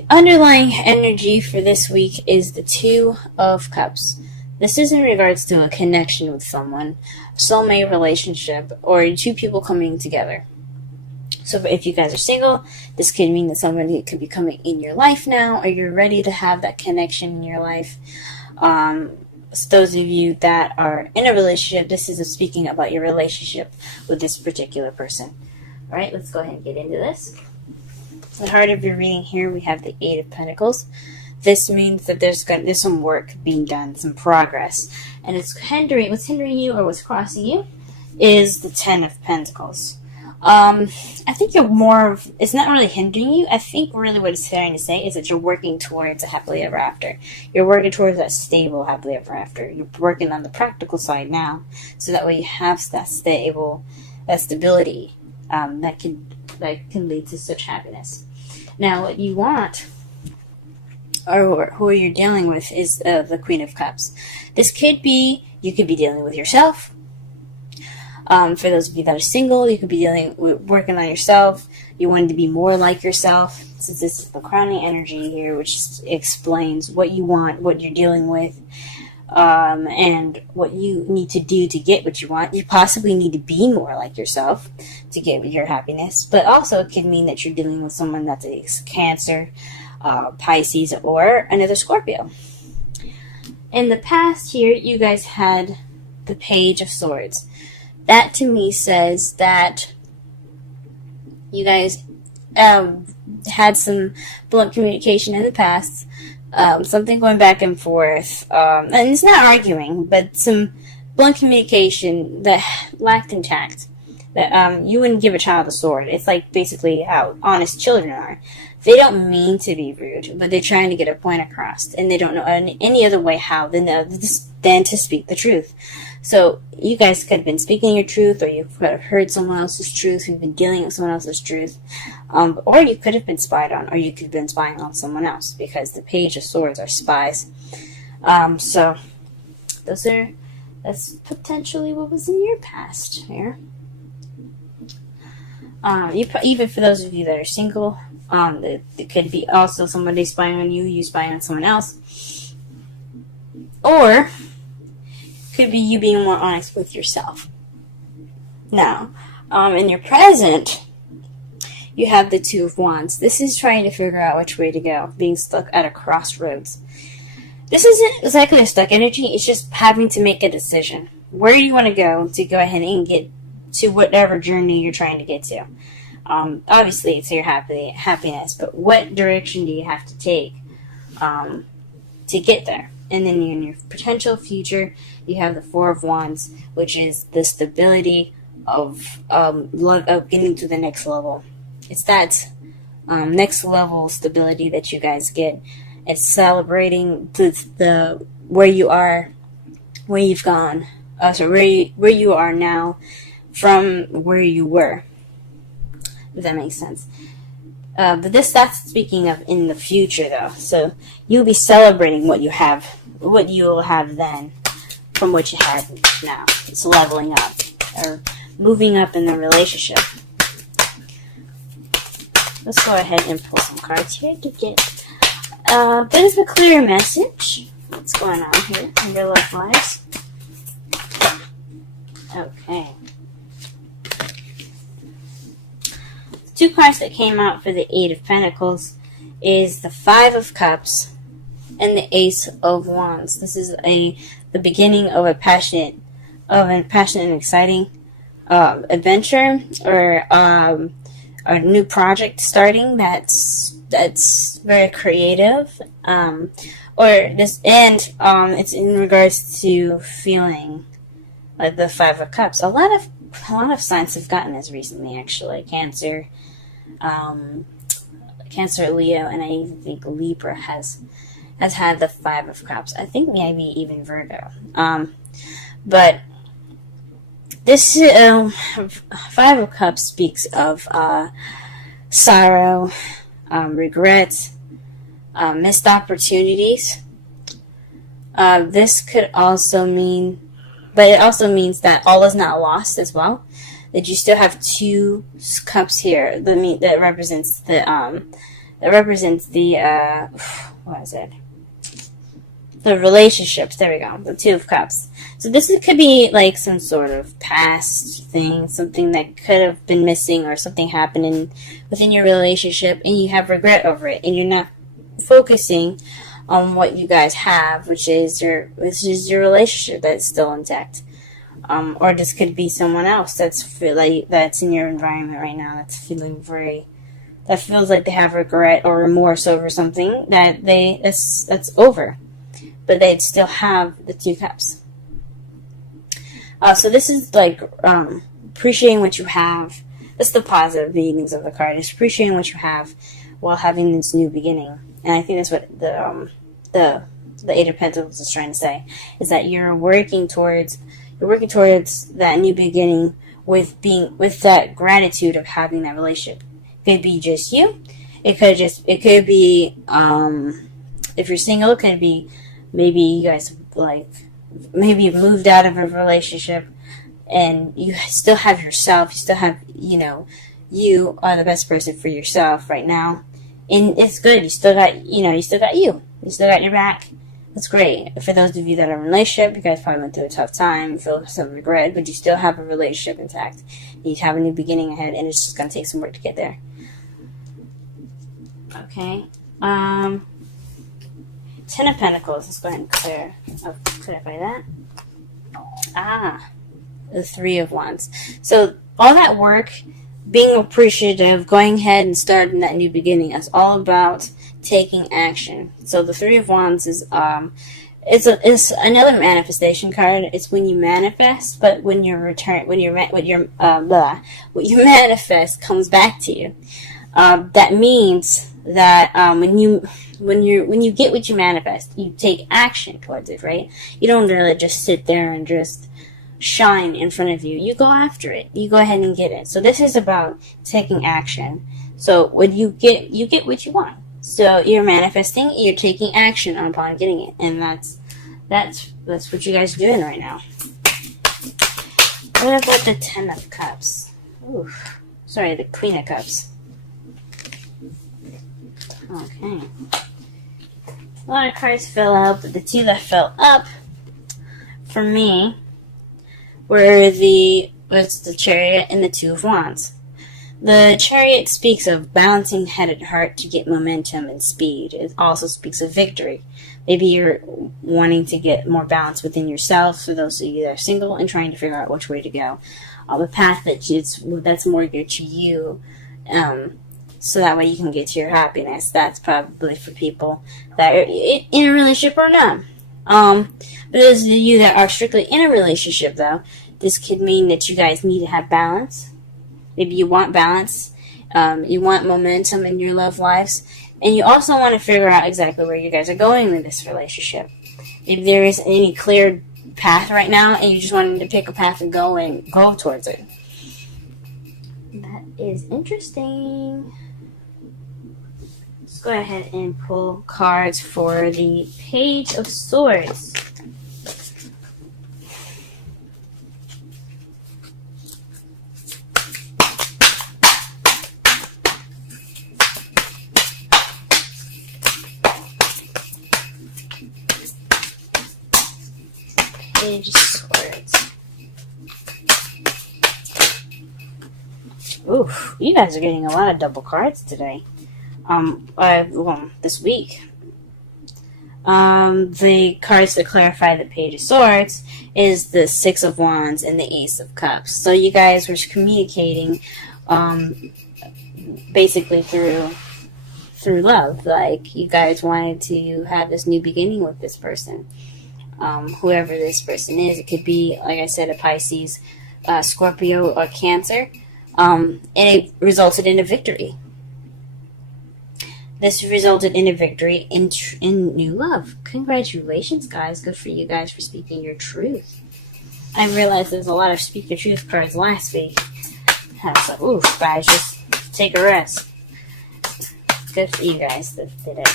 The underlying energy for this week is the Two of Cups. This is in regards to a connection with someone, soulmate relationship, or two people coming together. So if you guys are single, this could mean that somebody could be coming in your life now, or you're ready to have that connection in your life. So those of you that are in a relationship, this is speaking about your relationship with this particular person. All right, let's go ahead and get into this. The heart of your reading here, we have the Eight of Pentacles. This means that there's some work being done, some progress. And what's hindering you or what's crossing you is the Ten of Pentacles. I think it's not really hindering you. I think really what it's trying to say is that you're working towards a happily ever after. You're working towards that stable happily ever after. You're working on the practical side now, so that way you have that stability that can lead to such happiness. Now, what you want, or who you're dealing with, is the Queen of Cups. This could be, you could be dealing with yourself. For those of you that are single, you could be working on yourself. You want to be more like yourself, since this is the crowning energy here, which explains what you want, what you're dealing with, and what you need to do to get what you want. You possibly need to be more like yourself to get your happiness, but also it could mean that you're dealing with someone that's a Cancer, Pisces, or another Scorpio. In the past here, you guys had the Page of Swords. That to me says that you guys had some blunt communication in the past, something going back and forth, and it's not arguing, but some blunt communication that lacked intact. That you wouldn't give a child a sword. It's like basically how honest children are. They don't mean to be rude, but they're trying to get a point across, and they don't know any other way how than to speak the truth. So you guys could have been speaking your truth, or you could have heard someone else's truth, you've been dealing with someone else's truth, or you could have been spied on, or you could have been spying on someone else, because the Page of Swords are spies. So that's potentially what was in your past here. Even for those of you that are single, it could be also somebody spying on you, you spying on someone else, or could be you being more honest with yourself. Now, in your present, you have the Two of Wands. This is trying to figure out which way to go, being stuck at a crossroads. This isn't exactly a stuck energy, it's just having to make a decision. Where do you want to go ahead and get to whatever journey you're trying to get to? Obviously, it's your happiness, but what direction do you have to take to get there? And then in your potential future, you have the Four of Wands, which is the stability of getting to the next level. It's that next level stability that you guys get. It's celebrating the where you are, where you've gone, where you are now from where you were. If that makes sense. But that's speaking of in the future, though. So you'll be celebrating what you will have then from what you have now. It's leveling up or moving up in the relationship. Let's go ahead and pull some cards here to get a bit of a clear message. What's going on here in your love lives? Okay. The two cards that came out for the Eight of Pentacles is the Five of Cups and the Ace of Wands. This is the beginning of a passionate and exciting adventure, or a new project starting that's very creative, it's in regards to feeling like the Five of Cups. A lot of signs have gotten this recently, actually. Cancer, Leo, and I even think Libra has had the Five of Cups. I think maybe even Virgo. But this Five of Cups speaks of sorrow, regret, missed opportunities. This could also mean, but it also means that all is not lost as well. That you still have two cups here that represents that represents the, what is it? The relationships. There we go. The Two of Cups. So this could be like some sort of past thing, something that could have been missing, or something happening within your relationship, and you have regret over it, and you're not focusing on what you guys have, which is your relationship that's still intact. Or this could be someone else that's in your environment right now that feels like they have regret or remorse over something that's over, but they still have the Two Cups. So this is like appreciating what you have. That's the positive meanings of the card. Is appreciating what you have while having this new beginning. And I think that's what the Eight of Pentacles is trying to say, is that you're working towards that new beginning with that gratitude of having that relationship. It could be just you. It could be if you're single, it could be maybe you guys maybe you've moved out of a relationship and you still have yourself. You still have, you are the best person for yourself right now. And it's good. You still got you. You still got your back. That's great. For those of you that are in a relationship, you guys probably went through a tough time, feel some regret, but you still have a relationship intact. You have a new beginning ahead, and it's just going to take some work to get there. Okay. Ten of Pentacles. Let's go ahead and clarify that. The Three of Wands. So all that work, being appreciative, going ahead and starting that new beginning, is all about taking action. So the Three of Wands is it's another manifestation card. It's when you manifest, but what you manifest comes back to you. That means that when you get what you manifest, you take action towards it, right? You don't really just sit there and just shine in front of you. You go after it. You go ahead and get it. So this is about taking action. So when you get what you want. So you're manifesting, you're taking action upon getting it, and that's what you guys are doing right now. What about the Ten of Cups? Oof. Sorry, the Queen of Cups. Okay. A lot of cards fell out, but the two that fell up for me were the Chariot and the Two of Wands. The Chariot speaks of balancing head and heart to get momentum and speed. It also speaks of victory. Maybe you're wanting to get more balance within yourself, for those of you that are single, and trying to figure out which way to go. The path that's more good to you, so that way you can get to your happiness. That's probably for people that are in a relationship or not. But those of you that are strictly in a relationship, though, this could mean that you guys need to have balance. Maybe you want balance, you want momentum in your love lives, and you also want to figure out exactly where you guys are going with this relationship. If there isn't any clear path right now, and you just want to pick a path and go towards it. That is interesting. Let's go ahead and pull cards for the Page of Swords. Page of Swords. Oof, you guys are getting a lot of double cards today. This week. The cards that clarify the Page of Swords is the Six of Wands and the Ace of Cups. So you guys were communicating, basically through love. Like, you guys wanted to have this new beginning with this person. Whoever this person is. It could be, like I said, a Pisces, Scorpio, or Cancer. And it resulted in a victory. This resulted in a victory in new love. Congratulations, guys. Good for you guys for speaking your truth. I realized there's a lot of speak your truth cards last week. I was like, oof, guys, just take a rest. Good for you guys that did it.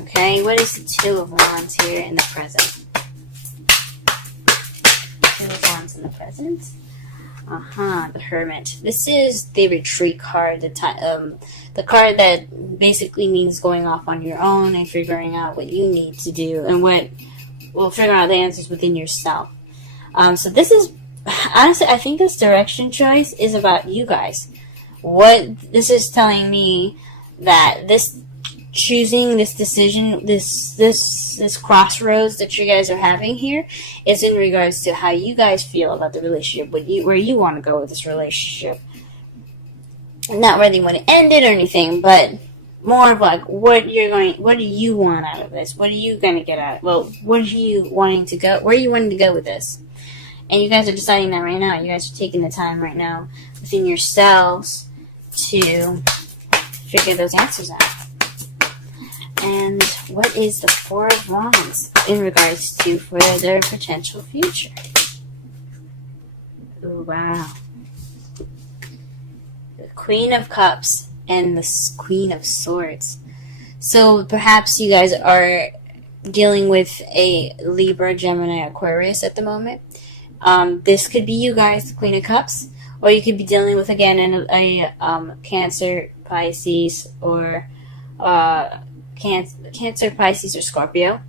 Okay, what is the Two of Wands here in the present? Two of Wands in the present. The Hermit. This is the retreat card, the card that basically means going off on your own and figuring out what you need to do and figuring out the answers within yourself. So this is, honestly, I think this direction choice is about you guys. What this is telling me that this choosing, this decision, this crossroads that you guys are having here is in regards to how you guys feel about the relationship, where you want to go with this relationship. Not whether you want to end it or anything, but more of like what do you want out of this? What are you going to get out of it? Well, where are you wanting to go with this? And you guys are deciding that right now. You guys are taking the time right now within yourselves to figure those answers out. And what is the Four of Wands in regards to for their potential future? Ooh, wow. The Queen of Cups and the Queen of Swords. So perhaps you guys are dealing with a Libra, Gemini, Aquarius at the moment. This could be you guys, the Queen of Cups. Or you could be dealing with, again, a Cancer, Pisces, or Cancer, Pisces, or Scorpio.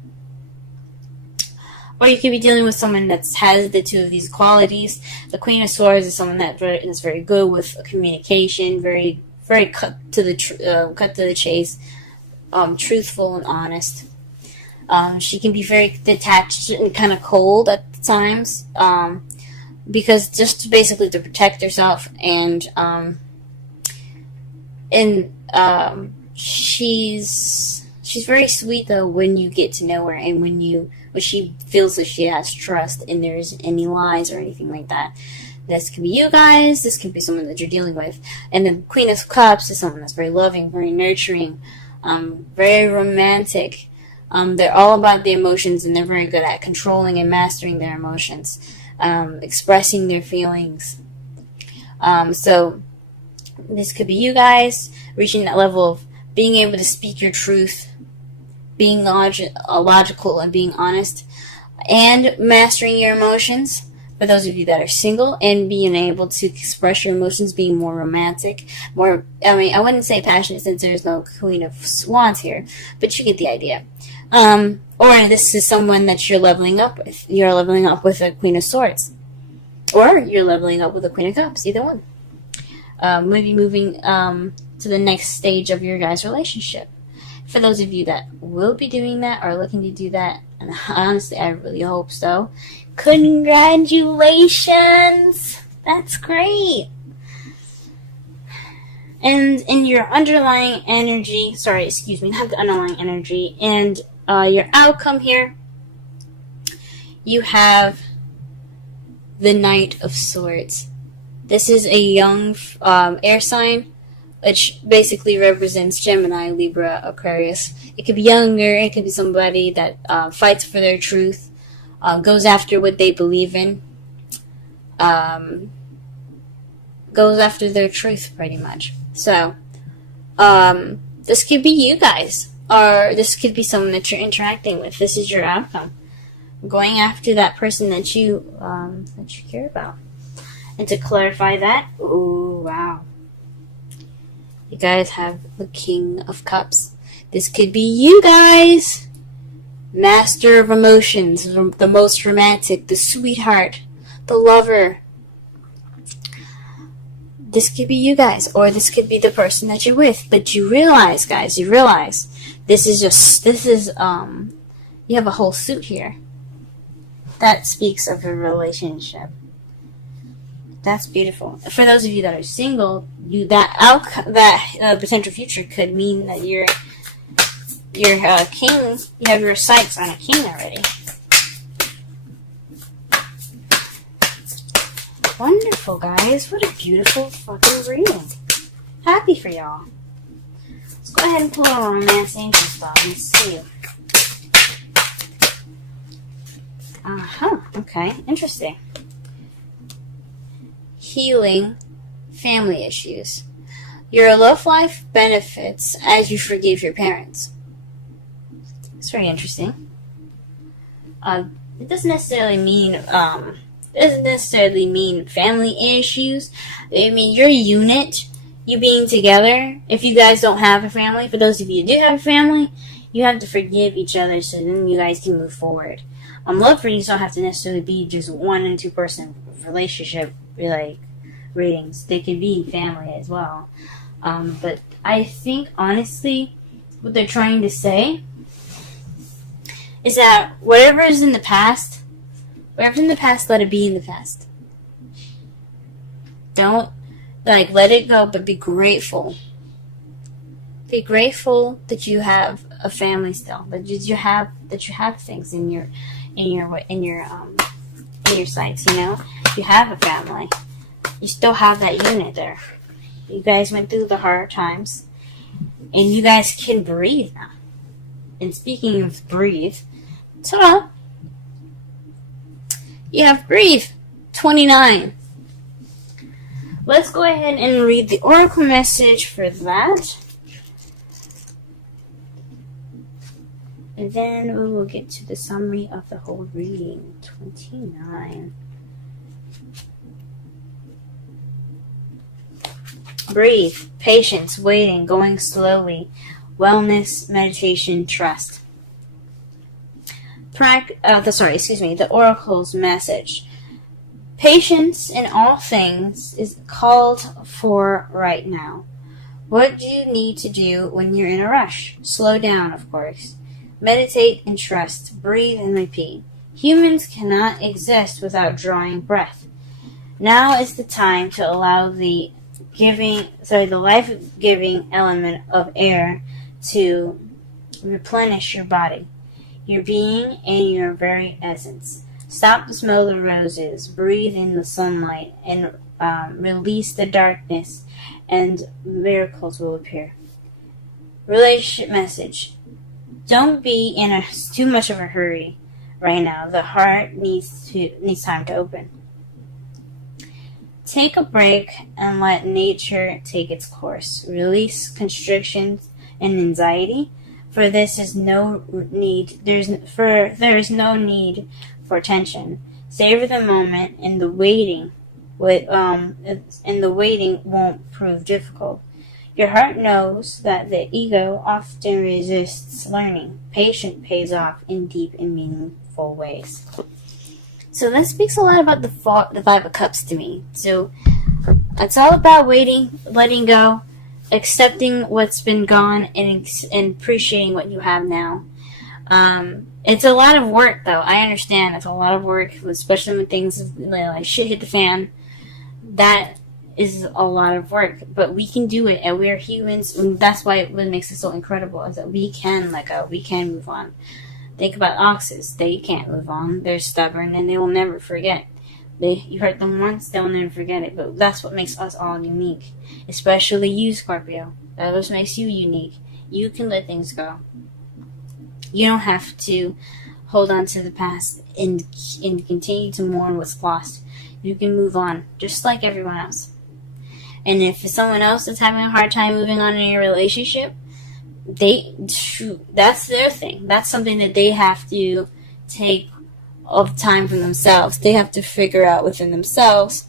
Or you could be dealing with someone that has the two of these qualities. The Queen of Swords is someone that is very good with communication, very cut to the chase, truthful and honest. She can be very detached and kind of cold at times, because just basically to protect herself, and she's very sweet though when you get to know her, and when she feels that she has trust and there's any lies or anything like that. This could be you guys, this could be someone that you're dealing with. And the Queen of Cups is someone that's very loving, very nurturing, very romantic. They're all about the emotions, and they're very good at controlling and mastering their emotions, expressing their feelings. So this could be you guys reaching that level of being able to speak your truth, being logical and being honest, and mastering your emotions. For those of you that are single, and being able to express your emotions, being more romantic, I wouldn't say passionate since there's no Queen of Wands here, but you get the idea. Or this is someone that you're leveling up with. You're leveling up with a Queen of Swords. Or you're leveling up with a Queen of Cups, either one. Maybe moving to the next stage of your guys' relationship. For those of you that will be doing that or looking to do that, and honestly, I really hope so, congratulations! That's great! And in your underlying energy, not the underlying energy, and your outcome here, you have the Knight of Swords. This is a young air sign, which basically represents Gemini, Libra, Aquarius. It could be younger, it could be somebody that fights for their truth, goes after what they believe in, goes after their truth, pretty much. So, this could be you guys, or this could be someone that you're interacting with. This is your outcome. Going after that person that you care about. And to clarify that, ooh, wow. You guys have the King of Cups. This could be you guys. Master of emotions, the most romantic, the sweetheart, the lover. This could be you guys, or this could be the person that you're with. But you realize, guys, you have a whole suit here. That speaks of a relationship. That's beautiful. For those of you that are single, that potential future could mean that you're king. You have your sights on a king already. Wonderful, guys. What a beautiful fucking reading. Happy for y'all. Let's go ahead and pull a romance angel stuff and see. Okay. Interesting. Healing family issues. Your love life benefits as you forgive your parents. It's very interesting. It doesn't necessarily mean doesn't necessarily mean family issues. I mean, your unit, you being together, if you guys don't have a family, for those of you who do have a family, you have to forgive each other so then you guys can move forward. Love readings don't have to necessarily be just 1 and 2 person relationship, like, readings. They can be family as well. But I think, honestly, what they're trying to say is that whatever is in the past, let it be in the past. Don't, like, let it go, but be grateful. Be grateful that you have a family still, that you have things in your sights. You know, you have a family. You still have that unit there. You guys went through the hard times, and you guys can breathe now. And speaking of breathe, ta-da! You have breathe 29. Let's go ahead and read the oracle message for that. And then we will get to the summary of the whole reading. 29. Breathe, patience, waiting, going slowly, wellness, meditation, trust. The oracle's message. Patience in all things is called for right now. What do you need to do when you're in a rush? Slow down, of course. Meditate and trust. Breathe and repeat. Humans cannot exist without drawing breath. Now is the time to allow the life-giving element of air to replenish your body, your being, and your very essence. Stop to smell the roses, breathe in the sunlight, and release the darkness, and miracles will appear. Relationship message. Don't be in too much of a hurry right now. The heart needs time to open. Take a break and let nature take its course. Release constrictions and anxiety, for there is no need for tension. Savor the moment, and the waiting won't prove difficult. Your heart knows that the ego often resists learning. Patience pays off in deep and meaningful ways. So that speaks a lot about the Five of Cups to me. So it's all about waiting, letting go, accepting what's been gone, and appreciating what you have now. It's a lot of work, though. I understand it's a lot of work, especially when things like shit hit the fan. That is a lot of work, but we can do it, and we're humans. And that's why what makes it so incredible is that we can let go, we can move on. Think about oxes. They can't move on. They're stubborn, and they will never forget. You hurt them once, they'll never forget it. But that's what makes us all unique. Especially you, Scorpio. That what makes you unique. You can let things go. You don't have to hold on to the past and continue to mourn what's lost. You can move on, just like everyone else. And if someone else is having a hard time moving on in your relationship, that's their thing. That's something that they have to take of time for themselves. They have to figure out within themselves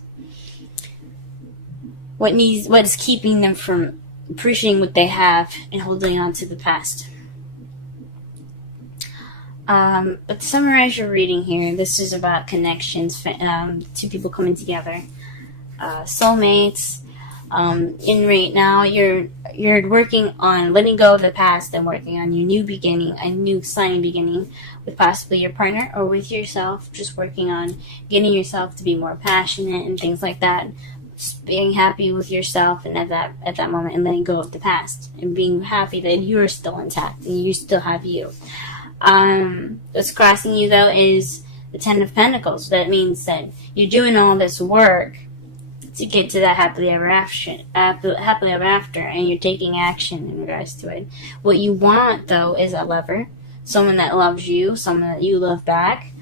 what is keeping them from appreciating what they have and holding on to the past. But to summarize your reading here, this is about connections, two people coming together, soulmates. In right now, you're working on letting go of the past and working on your new beginning, a new exciting beginning with possibly your partner or with yourself. Just working on getting yourself to be more passionate and things like that. Just being happy with yourself and at that moment, and letting go of the past and being happy that you're still intact and you still have you. What's crossing you though is the Ten of Pentacles. That means that you're doing all this work to get to that happily ever after, and you're taking action in regards to it. What you want, though, is a lover, someone that loves you, someone that you love back,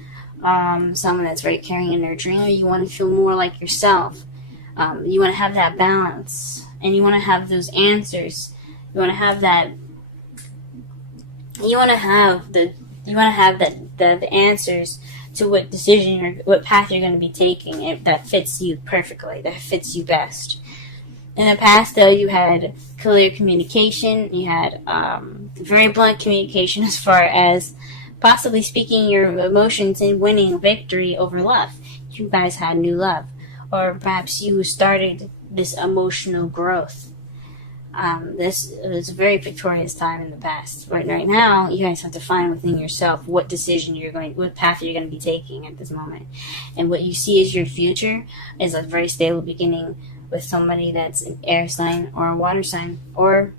someone that's very caring and nurturing, or you want to feel more like yourself. You want to have that balance, and you want to have those answers. You want to have that. You want to have the answers to what decision or what path you're going to be taking that fits you perfectly, that fits you best. In the past, though, you had clear communication. You had very blunt communication as far as possibly speaking your emotions and winning victory over love. You guys had new love. Or perhaps you started this emotional growth. This was a very victorious time in the past. But right now, you guys have to find within yourself what path you're going to be taking at this moment. And what you see as your future is a very stable beginning with somebody that's an air sign or a water sign, or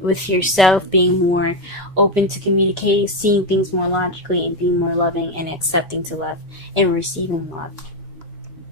with yourself being more open to communicate, seeing things more logically, and being more loving and accepting to love and receiving love.